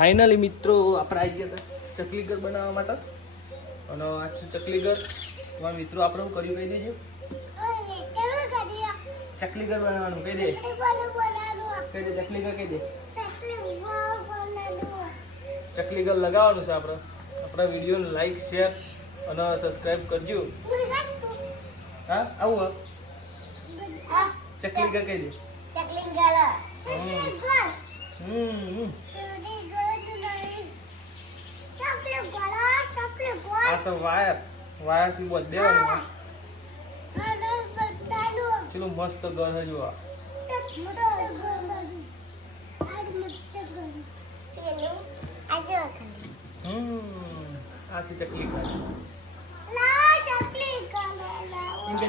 Finally મિત્રો આપણે આવી ગયા હતા ચકલી ઘર બનાવવા માટે અને આ છે ચકલી ઘર. તમારા મિત્રો આપણે શું કર્યું કહી દેજો. ચકલી ઘર બનાવવાનું કહી દે. કહી દે ચકલી ઘર કહી દે. ચકલી ઘર લગાવવાનું છે આપણે. આપણા વિડીયોને લાઈક શેર અને સબસ્ક્રાઇબ કરજો. હા આવું ચકલી ઘર કહી દે. ચકલી ઘર આ सब વાયર થી બોલ દેવાનું. ચલો મસ્ત ઘર હે જો આ. આ છે ચકલી ઘર. એમ કે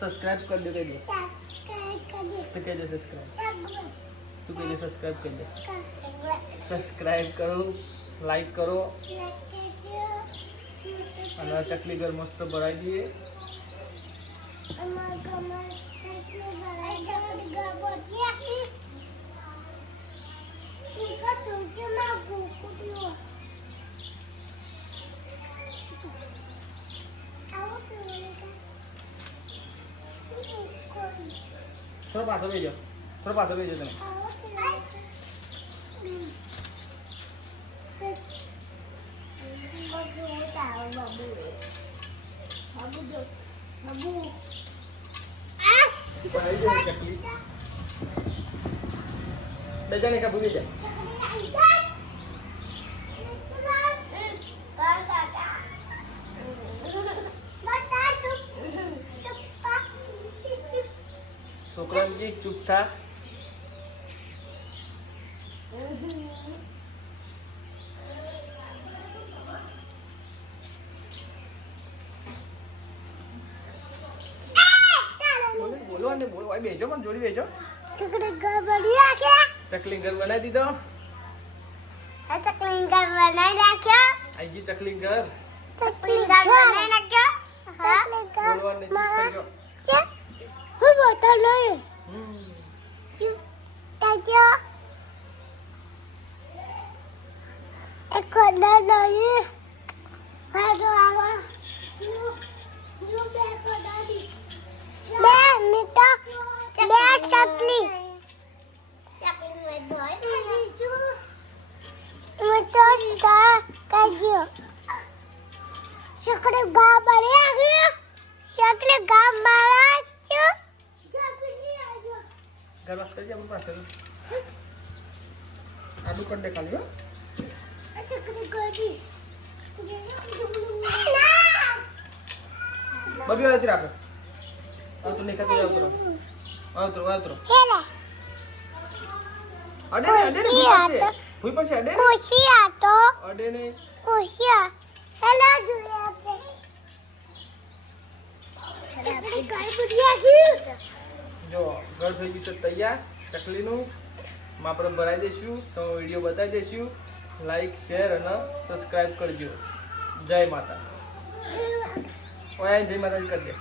સબસ્ક્રાઇબ કરી દે કહી દે. તો કહી દે સબસ્ક્રાઇબ. તું કહી દે સબસ્ક્રાઇબ કરી દે. સબસ્ક્રાઇબ કરો, લાઈક કરો અને ચકલી ઘર મસ્ત ભરાઈ દઈએ. થોડો પાછો બેસજો, થોડો પાછો બેસજો તમે. ચકલી બેજાને કા ભૂલી જાય. છોકરાજી ચૂપ થા. બોલવા બોલવા બેજો પણ જોડી બેજો. ચકલી ઘર બની રાખ્યા. ચકલી ઘર બનાવી દીધો. આ ચકલી ઘર બનાવી રાખ્યો. આઈ ગઈ ચકલી ઘર. ચકલી ઘર બનાવી નાખ્યો. ચકલી ઘર બોલવાને ચૂપ કરજો. છે હું બોતલ લઈ તાજો એક કોના લઈ હાડો આવા યુ બે કોનાડી બે મિટા બે ચકલી મે તો સ્ટા કાજો ચકલી ગા બની આવ્યો. ચકલી ગા મારા ઘર વાસ કરી જાય પાસે. આડુ કર દે ખાલી. બબી વાળી રાખો. આ તો નહીં ખાતો જાવ. આવતરો અડે ભૂઈ પર છે અડે ખુશી આતો અડે ને ખુશી હેલો જોઈએ આપણે ઘર બુડિયા ગયું. જો ઘર થઈ ગયું છે તૈયાર ચકલીનું. આપણે ભરાઈ દઈશું તો વિડીયો બતાવી દઈશું. લાઈક શેર અને સબસ્ક્રાઇબ કરજો. જય માતા. ઓય જય માતાજી કરી દે.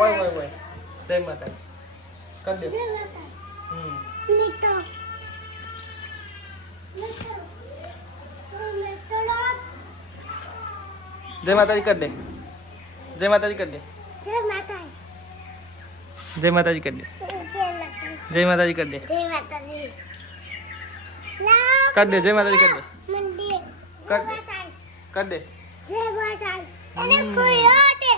ઓય ઓય ઓય જય માતાજી કરી દે. નીતો જય માતાજી કરી દે. જય માતાજી કરી દે. જય માતાજી. જય માતાજી કરી દે. જય માતાજી કરી દે. જય માતાજી. कर दे जय माता दी कर दे. मंदिर कर दे. कर दे. जय माता दी.